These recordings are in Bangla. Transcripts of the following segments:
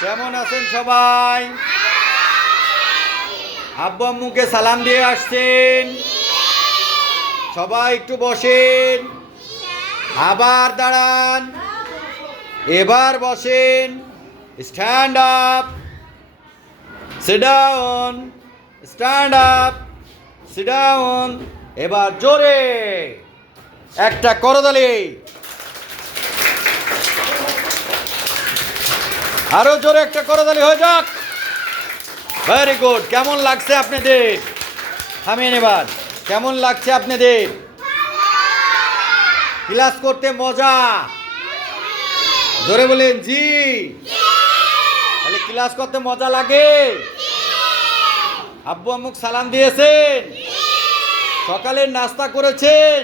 কেমন আছেন সবাই? আব্বু আম্মুকে সালাম দিয়ে আসছেন। সবাই একটু বসেন। আবার দাঁড়ান। এবার বসেন। Stand up sit down stand up sit down এবার জোরে। একটা করদালি আরও জোরে একটা করদালি হয়ে যাক। ভেরি গুড কেমন লাগছে আপনাদের? থামিয়ে এবার কেমন লাগছে আপনাদের? ক্লাস করতে মজা? জোরে বলেন, জি। তাহলে ক্লাস করতে মজা লাগে? আব্বু আম্মুক সালাম দিয়েছেন? সকালে নাস্তা করেছেন?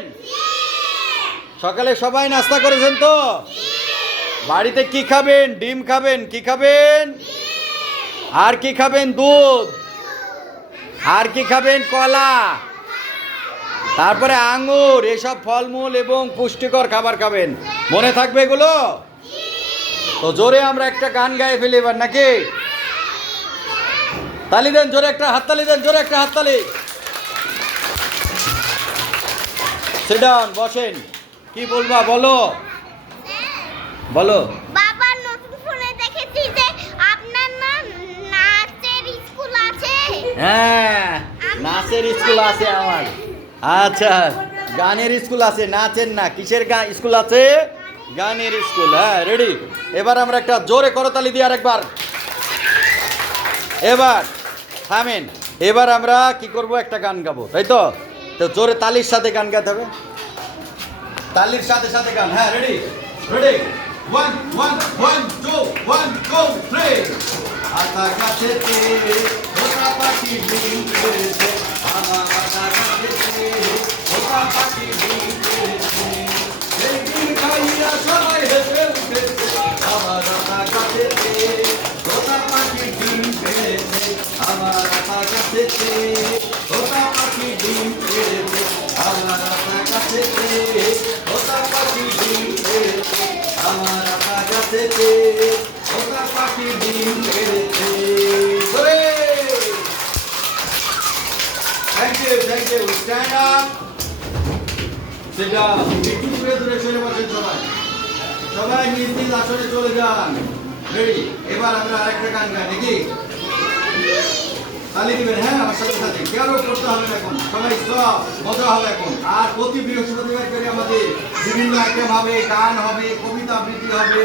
সকালে সবাই নাস্তা করেছেন তো? বাড়িতে কি খাবেন? ডিম খাবেন? কি খাবেন? আর কি খাবেন? দুধ। আর কি খাবেন? কলা। তারপরে আঙুর এসব ফলমূল এবং পুষ্টিকর খাবার খাবেন। মনে থাকবে এগুলো? তো জোরে আমরা একটা গান গায়ে ফেলি এবার নাকি? তালি দেন, জোরে একটা হাততালি দেন, জোরে একটা হাততালি। সিট বসেন। কি বলবা, বলো। বলো। বাবা নতুন ফোনে দেখেছি যে আপনার না নাচের স্কুল আছে। হ্যাঁ নাচের স্কুল আছে আমার। আচ্ছা গানের স্কুল আছে নাচের না কিসের গান স্কুল আছে? গানের স্কুল হ্যাঁ রেডি এবার আমরা একটা জোরে করতালি দিই আরেকবার। এবার থামেন এবার আমরা কি করব? একটা গান গাবো তাই তো? তো জোরে তালির সাথে গান গাইতে হবে। তালির সাথে সাথে গান হ্যাঁ ready ready One, one, one, two, one, two, three. Ata gazete, otra pati ama. আতা গাছেতে পাখি ডিম পেড়েছে thank you thank you stand up সেটা একটু দূরে দূরে সরে বসেন সবাই। সবাই নিজ নিজ আসনে চলে যান। রেডি এবার আমরা আরেকটা গান গাই, নাকি? তালি দিবেন হ্যাঁ আমার সাথে সাথে। কেন করতে হবে এখন। সবাই সব মজা হবে এখন। আর প্রতি বৃহস্পতিবার করে আমাদের বিভিন্ন আইটেম হবে, গান হবে, কবিতা আবৃত্তি হবে।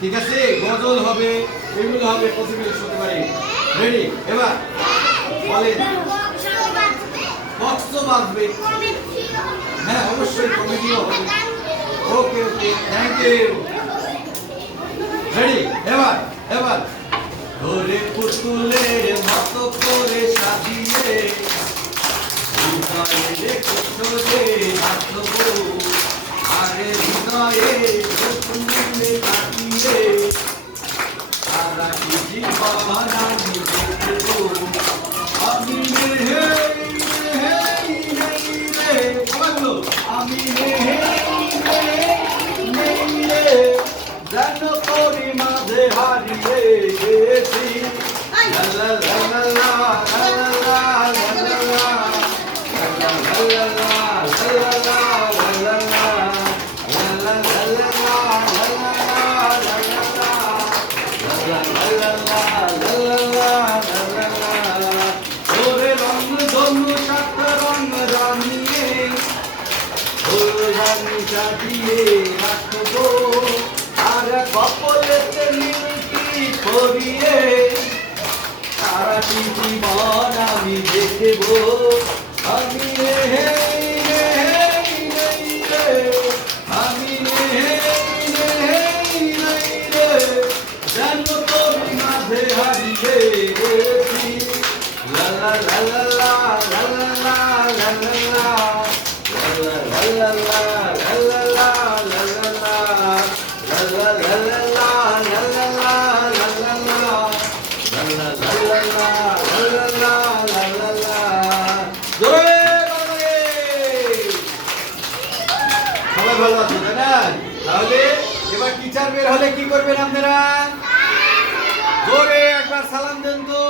ঠিক আছে, গজল হবে, এগুলো হবে প্রতি বৃহস্পতিবারে রেডি এবার বলেন বক্স তো বাজবে। হ্যাঁ অবশ্যই কমিটিও হবে। Okay okay thank you ready এবার এবার। ধরে পুতুলের মতো করে সাজিয়ে, হৃদয়ে রেখে চলে নাচবো আরে হৃদয়ে যেন তোরি মাঝে হারিয়ে গেছি ফুলদানি সাজিয়ে রাখব আর কপলেতে নীলটি পরিয়ে সারাটি জীবন আমি দেখব আমি রে হে রে সবাই ভালো আছো তাই না? তাহলে এবার টিচার বের হলে কি করবেন আপনারা? একবার সালাম দেন তো।